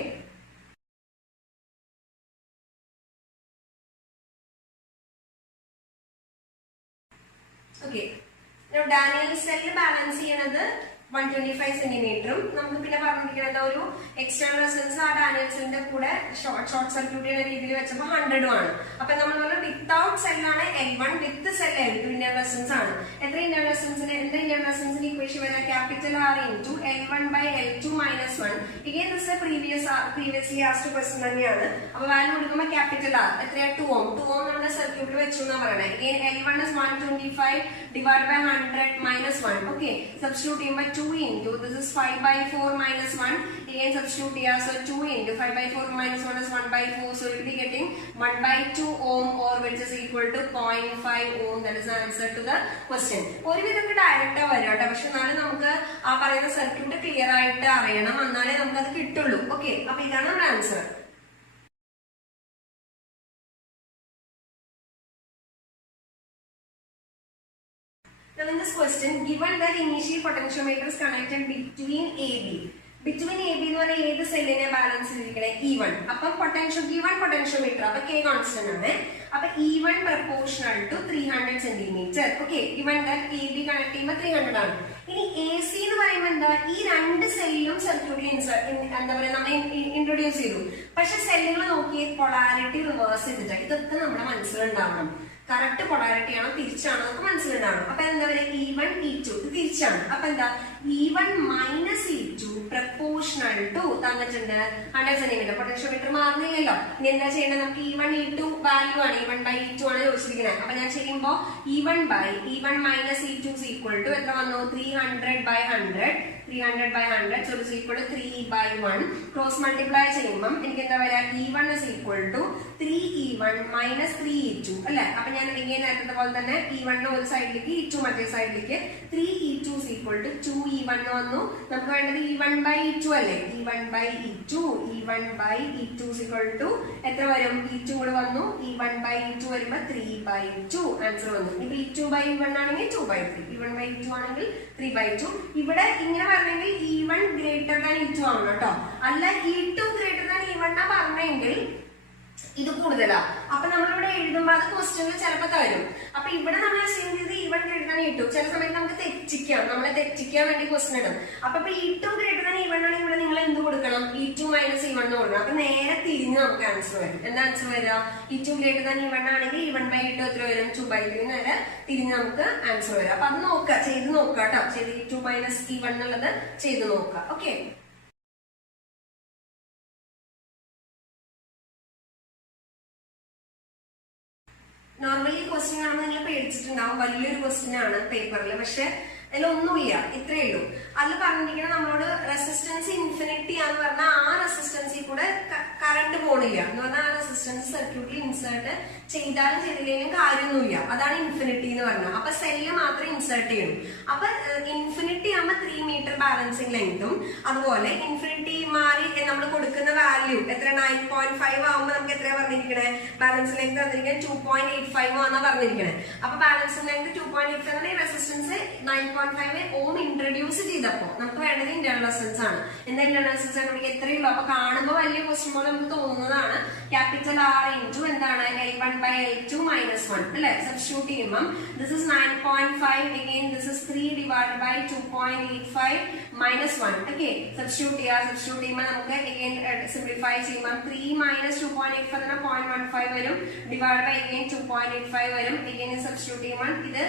okay Daniell cell balance ചെയ്യണത് 125 സെന്റിമീറ്ററും നമുക്ക് പിന്നെ പറഞ്ഞിരിക്കുന്നത് ഒരു എക്സ്റ്റേണൽ റെസിസ്റ്റൻസ് ആ ഡാനിയൽ സെല്ലിന്റെ കൂടെ ഷോർട്ട് സർക്യൂട്ട് ചെയ്യുന്ന രീതിയിൽ വെച്ചപ്പോൾ 100 ആണ്. അപ്പൊ നമ്മൾ പറഞ്ഞ വിത്തൗട്ട് സെല്ലാണ് L1, വിത്ത് സെൽ L2 ഇന്റേണൽ റെസിസ്റ്റൻസ് ആണ്. എത്ര ഇന്റേണൽ റെസിസ്റ്റൻസിന് എന്താ ഇന്റേണൽ റെസിസ്റ്റൻസിന് ഇക്വേഷൻ വരാം capital R into L1/L2 minus 1. Again this previously asked question തന്നെയാണ്. അപ്പൊ വാല്യൂ കൊടുക്കുമ്പോൾ ക്യാപിറ്റൽ R എത്രയാ 2 ohm. 2 ohm നമ്മുടെ സർക്യൂട്ടിൽ വെച്ചു എന്നാ പറയണേ. Again L1 is 125 divided by 100 minus 1. Okay substitute ചെയ്യുമ്പോൾ 2 into this is 5/4 minus 1. Again substitute here, so 2 into 5/4 minus 1 is 1/4. So you will be getting 1/2 ohm, or which is equal to 0.5 ohm. That is the answer to the question. ഒരു വിധത്തിൽ direct വരാട്ടെ, പക്ഷെ എന്നാലും നമുക്ക് ആ പറയുന്ന circuit clear ആയിട്ട് അറിയണം, എന്നാലേ നമുക്ക് അത് കിട്ടുള്ളൂ. ഓക്കെ അപ്പൊ ഇതാണ് നമ്മുടെ answer. Now in this question, given that initial potentiometer is connected between AB എന്ന് പറഞ്ഞാൽ ഏത് സെല്ലിനെ ബാലൻസ് ചെയ്തിരിക്കണേ E1. അപ്പം given potentiometer അപ്പൊ K കോൺസ്റ്റന്റ് ആണ്. അപ്പൊ E1 proportional to 300 centimetre. Okay given that AB connect ചെയ്യുമ്പോൾ 300 ആണ്. ഇനി AC എന്ന് പറയുമ്പോൾ എന്താ ഈ രണ്ട് സെല്ലിലും സർക്യൂട്ടിൽ എന്താ പറയാ നമ്മൾ ഇൻട്രൊഡ്യൂസ് ചെയ്തു. പക്ഷെ സെല്ലുകൾ നോക്കി പൊളാരിറ്റി റിവേഴ്സ് ചെയ്തിട്ട് ഇതൊക്കെ നമ്മുടെ മനസ്സിലുണ്ടാവണം. കറക്റ്റ് പൊളാരിറ്റി ആണോ തിരിച്ചാണോ നമുക്ക് മനസ്സിലുണ്ടാവണം. അപ്പൊ എന്താ പറയുക E1 E2 ഇത് തിരിച്ചാണ്. അപ്പൊ എന്താ E1 minus E2 proportional to തന്നിട്ടുണ്ട് 100 സെന്റിമീറ്റർ. പൊട്ടൻഷ്യോമീറ്റർ മാറുന്നില്ലല്ലോ. ഇനി എന്താ ചെയ്യേണ്ടത്, നമുക്ക് E1 E2 വാല്യൂ ആണ് E1/E2 ആണ് ചോദിച്ചിരിക്കുന്നത്. അപ്പൊ ഞാൻ ചെയ്യുമ്പോൾ E1 minus E2 is equal to എത്ര വന്നു 300/100. 300/100 so it is equal to 3/1. Cross multiply ചെയ്യുമ്പോൾ എനിക്ക് എന്താ പറയാ E1 is equal to 3E1 minus 3E2 അല്ലെ. അപ്പൊ ഞാൻ ഇങ്ങനെ നേരത്തെ പോലെ തന്നെ E1 ഒരു സൈഡിലേക്ക് E2 മറ്റേ സൈഡിലേക്ക് 3E2 is equal to 2E1 വന്നു. നമുക്ക് വേണ്ടത് E1/E2 അല്ലേ. E1/E2 is equal to എത്ര വരും E2 കൂടെ വന്നു. E1/E2 വരുമ്പോ 3/2 ആൻസർ വന്നു. ഇപ്പൊ E2/E1 ആണെങ്കിൽ 2/3, E1/E2 ആണെങ്കിൽ 3/2. ഇവിടെ ഇങ്ങനെ പറഞ്ഞെങ്കിൽ E1 greater than E2 ആണ് കേട്ടോ. അല്ല E2 greater than E1 പറഞ്ഞെങ്കിൽ ഇത് കൂടുതലാ. അപ്പൊ നമ്മളിവിടെ എഴുതുമ്പോൾ അത് ക്വസ്റ്റ്യനിൽ ചിലപ്പോൾ തരും. അപ്പൊ ഇവിടെ നമ്മൾ അസ്യൂം ചെയ്ത് E1 greater than E2. ചില സമയത്ത് നമുക്ക് തെറ്റിക്കാം, നമ്മളെ തെറ്റിക്കാൻ വേണ്ടി ക്വസ്റ്റ്യൻ ഇടും. അപ്പൊ E2 greater than E1 ആണെങ്കിൽ ഇവിടെ നിങ്ങൾ എന്ത് കൊടുക്കണം E2 മൈനസ് E1 കൊടുക്കണം. അപ്പൊ നേരെ തിരിഞ്ഞ് നമുക്ക് ആൻസർ വരും. എന്താ ആൻസർ വരിക E2 greater than E1 ആണെങ്കിൽ E1/E2 എത്ര വരും 2/3. നേരെ തിരിഞ്ഞ് നമുക്ക് ആൻസർ വരും. അപ്പൊ അത് നോക്കാം, ചെയ്ത് നോക്കാം കേട്ടോ. ചെയ്ത് E2 മൈനസ് E1 എന്നുള്ളത് ചെയ്ത് നോക്കാം. ഓക്കെ നോർമലി ക്വസ്റ്റ്യൻ ആണെന്ന് നിങ്ങൾ പേടിച്ചിട്ടുണ്ടാവും. വലിയൊരു ക്വസ്റ്റ്യൻ ആണ് പേപ്പറിൽ. പക്ഷെ അതിലൊന്നുമില്ല, ഇത്രയേ ഉള്ളൂ. അതിൽ പറഞ്ഞിരിക്കുന്നത് നമ്മളോട് റെസിസ്റ്റൻസ് ഇൻഫിനിറ്റി ആന്ന് പറഞ്ഞാൽ ആ റെസിസ്റ്റൻസിൽ കൂടെ കറണ്ട് പോണില്ല എന്ന് പറഞ്ഞാൽ ആ റെസിസ്റ്റൻസ് സർക്യൂട്ടിൽ ഇൻസേർട്ട് ചെയ്താലും ചെയ്തില്ലെങ്കിലും കാര്യമൊന്നുമില്ല. അതാണ് ഇൻഫിനിറ്റി എന്ന് പറഞ്ഞാൽ. അപ്പൊ സെല്ല് മാത്രമേ ഇൻസേർട്ട് ചെയ്യൂ. അപ്പൊ ഇൻഫിനിറ്റി ആകുമ്പോൾ 3 മീറ്റർ ബാലൻസിങ് ലെങ്തും, അതുപോലെ ഇൻഫിനിറ്റി മാറി നമ്മൾ കൊടുക്കുന്ന വാല്യൂ എത്ര 9.5 ആകുമ്പോൾ നമുക്ക് എത്രയാ പറഞ്ഞിരിക്കണേ, ബാലൻസ് ലെങ്ത് തന്നിരിക്കുന്നത് 2.85 ആണെന്നാ പറഞ്ഞിരിക്കണേ. അപ്പൊ ബാലൻസ് ലെങ്ത് 2.85 റെസിസ്റ്റൻസ് 9.5 ഓം ഇൻട്രൊഡ്യൂസ് ചെയ്തപ്പോ നമുക്ക് വേണ്ടത് ഇന്റേണൽ റെസിസ്റ്റൻസ് ആണ്. എന്താ ഇന്റേണൽ റെസിസ്റ്റൻസ് നമുക്ക് എത്രയേ ഉള്ളൂ. അപ്പൊ കാണുമ്പോൾ വലിയ ക്വസ്റ്റ്യൻ പോലെ നമുക്ക് തോന്നുന്നതാണ്. ക്യാപിറ്റൽ R ഇൻറ്റു എന്താണ് L1/L2 - 1 അല്ലെ. സബ്സ്റ്റിറ്റ്യൂട്ട് ചെയ്യുമ്പോൾ this is 9.5 again this is 3 divided by 2.85 minus 1. Okay, substitute ചെയ്യുമ്പോൾ നമുക്ക് again സിംപ്ലിഫൈ ചെയ്യുമ്പോൾ 3 - 2.85 എന്നാൽ 0.15 വരും, ഡിവൈഡ് ബൈ again 2.85 വരും. again സബ്സ്റ്റിറ്റ്യൂട്ട് ചെയ്യുമ്പോൾ ഇത്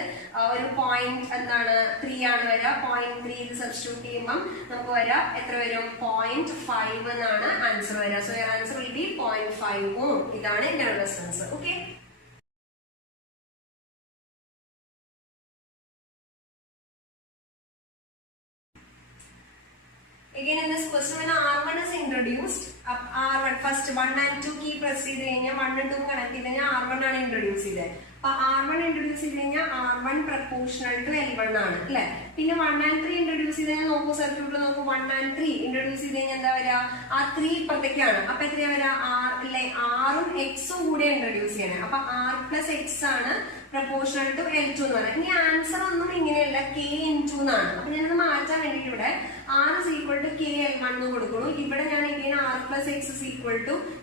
ഒരു പോയിന്റ് എന്താണ് 3 ആണ് വരിക. 0.3 ഇത് സബ്സ്റ്റിറ്റ്യൂട്ട് ചെയ്യുമ്പോൾ നമുക്ക് വരിക എത്ര വരും, 0.5 എന്നാണ് ആൻസർ വരിക. സോ ആൻസർ വിൽ ബി 0.5 ഓം. ഇതാണ് internal resistance. Okay, again in this question when R1 is introduced, R1 first 1 and 2 key press ചെയ്ത് കഴിഞ്ഞാൽ 1 and 2 കണക്ട് ചെയ്ത് കഴിഞ്ഞാൽ R1 ആണ് ഇൻട്രൊഡ്യൂസ് ചെയ്തത്. അപ്പൊ R1 ഇൻട്രൊഡ്യൂസ് ചെയ്ത് കഴിഞ്ഞാൽ R1 പ്രപ്പോർഷണൽ ടു L1 ആണ് അല്ലെ. പിന്നെ 1 and 3 ഇൻട്രൊഡ്യൂസ് ചെയ്ത് കഴിഞ്ഞാൽ നോക്കൂ, സർക്യൂട്ടിൽ നോക്കൂ, 1 and 3 ഇൻട്രൊഡ്യൂസ് ചെയ്ത് കഴിഞ്ഞാൽ എന്താ വരിക, ആ 3 ഇപ്പുറത്തേക്കാണ്. അപ്പൊ എത്രയാ വരിക, ആറും എക്സും കൂടെ ഇൻട്രൊഡ്യൂസ് ചെയ്യണേ. അപ്പൊ R + X ആണ് പ്രപ്പോർഷണൽ ടു L2 എന്ന് പറയുന്നത്. ഇനി ആൻസർ ഒന്നും ഇങ്ങനെയല്ല, K × എന്നാണ്. അപ്പൊ ഞാനത് മാറ്റാൻ വേണ്ടിട്ട് ഇവിടെ R = K L1 എന്ന് കൊടുക്കുന്നു. ഇവിടെ ഞാൻ ഇങ്ങനെ R + X =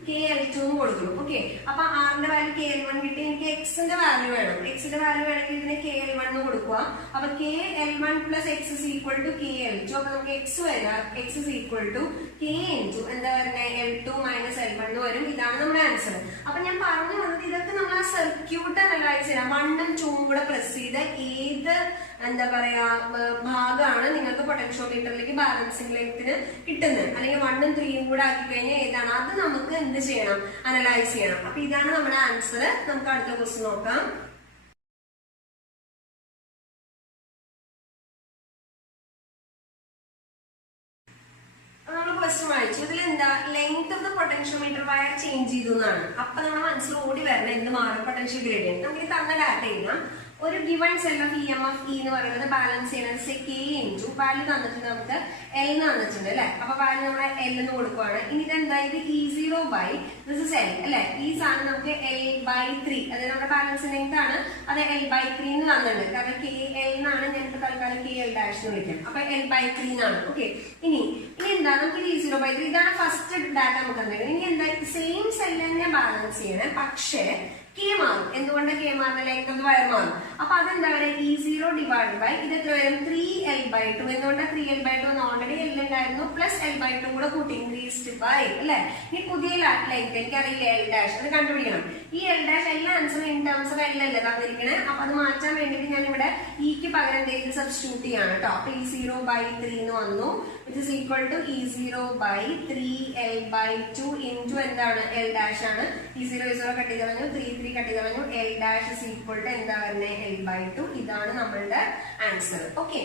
K L2 എന്ന് കൊടുക്കുന്നു. ഓക്കെ, അപ്പൊ R ന്റെ വാല്യൂ K L1 കിട്ടി. എനിക്ക് X ന്റെ വാല്യൂ വേണം. X ന്റെ വാല്യൂ വേണമെങ്കിൽ ഇതിന് K L1 എന്ന് കൊടുക്കുക. അപ്പൊ K L1 + X = K L2. അപ്പൊ നമുക്ക് X വരാം, X = K × എന്താ പറയുന്നത് L2 - L1 എന്ന് വരും. ഇതാണ് നമ്മുടെ ആൻസർ. അപ്പൊ ഞാൻ പറഞ്ഞു വന്നത് ഇതൊക്കെ നമ്മൾ ആ സർക്യൂട്ട് അനലൈസ് ചെയ്യാം. 1 ഉം 2 കൂടെ പ്രസ് ചെയ്ത് ഏത് എന്താ പറയാ ഭാഗമാണ് നിങ്ങൾക്ക് പൊട്ടൻഷ്യോമീറ്ററിലേക്ക് ബാലൻസിംഗ് ലെങ്ത്തിന് കിട്ടുന്നത്, അല്ലെങ്കിൽ 1 ഉം 3 കൂടെ ആക്കി കഴിഞ്ഞാൽ ഏതാണ്, അത് നമുക്ക് എന്ത് ചെയ്യണം, അനലൈസ് ചെയ്യണം. അപ്പൊ ഇതാണ് നമ്മുടെ ആൻസർ. നമുക്ക് അടുത്ത ക്വസ്റ്റ്യൻ നോക്കാം. നമ്മൾ ക്വസ്റ്റ്യൻ വായിച്ചു. ഇതിൽ എന്താ, length of the potentiometer wire change ചെയ്തു എന്നാണ്. അപ്പൊ നമ്മുടെ മനസ്സിൽ ഓടി വരണം എന്ത് മാറും, പൊട്ടൻഷ്യൽ ഗ്രേഡിയന്റ്. നമുക്ക് തന്ന ഡാറ്റ എഴുതാം. ഒരു given cell of EMF E എന്ന് പറയുന്നത് ബാലൻസ് ചെയ്യുന്നത് K × വാല്യൂ തന്നിട്ടുണ്ട്, നമുക്ക് L എന്ന് തന്നിട്ടുണ്ട് അല്ലെ. അപ്പൊ വാല്യൂ നമ്മൾ L എന്ന് കൊടുക്കുവാണ്. ഇനി ഇതെന്താ, ഇത് E0/this is L അല്ലെ. ഈ സാധനം നമുക്ക് L/3, അതായത് നമ്മുടെ ബാലൻസ് ലെങ്ത് ആണ്, അത് L/3 എന്ന് തന്നിട്ടുണ്ട്. കാരണം KL എന്നാണ് ഞങ്ങൾക്ക് തൽക്കാലം KL' എന്ന് വിളിക്കാം. അപ്പൊ L/3 എന്നാണ്. ഓക്കെ, ഇനി എന്താ, നമുക്ക് E0/3 ഇതാണ് ഫസ്റ്റ് ഡാറ്റ നമുക്ക് തന്നിട്ടുണ്ട്. ഇനി എന്താ, സെയിം സെല്ല് തന്നെ ബാലൻസ് ചെയ്യണം, പക്ഷേ K മാറും. എന്തുകൊണ്ട് K മാറുന്ന, ലെങ്ത് ഓഫ് വയർ മാറും. അപ്പൊ അതെന്താ പറയുക, E0 / ഇത് എത്ര വരും, 3L/2. എന്തുകൊണ്ട് 3L/2 എന്ന് ഓൾറെഡി L ഉണ്ടായിരുന്നു, പ്ലസ് L/2 കൂടെ കൂട്ടി ഇൻക്രീസ്ഡ് ബൈ അല്ലെ. ഇനി പുതിയ ലെങ്ത് എനിക്കറിയില്ല L', അത് കണ്ടുപിടിക്കണം. ഈ L' എല്ലാ ആൻസറും ഇൻ ടേംസ് ഓഫ് L അല്ലേ തന്നിരിക്കണേ. അപ്പൊ അത് മാറ്റാൻ വേണ്ടിട്ട് ഞാൻ ഇവിടെ ഇക്ക് പകരം എന്തെങ്കിലും സബ്സ്റ്റിറ്റ്യൂട്ട് ചെയ്യാണ് കേട്ടോ. അപ്പൊ E0/3 എന്ന് വന്നു, which is equal to E0/3L/2 into എന്താണ് L' ആണ്. E0 കട്ടി കളഞ്ഞു, 3 കട്ടി കളഞ്ഞു, L' is equal to എന്താ പറയുന്നത് L/2. ഇതാണ് നമ്മളുടെ ആൻസർ. ഓക്കെ.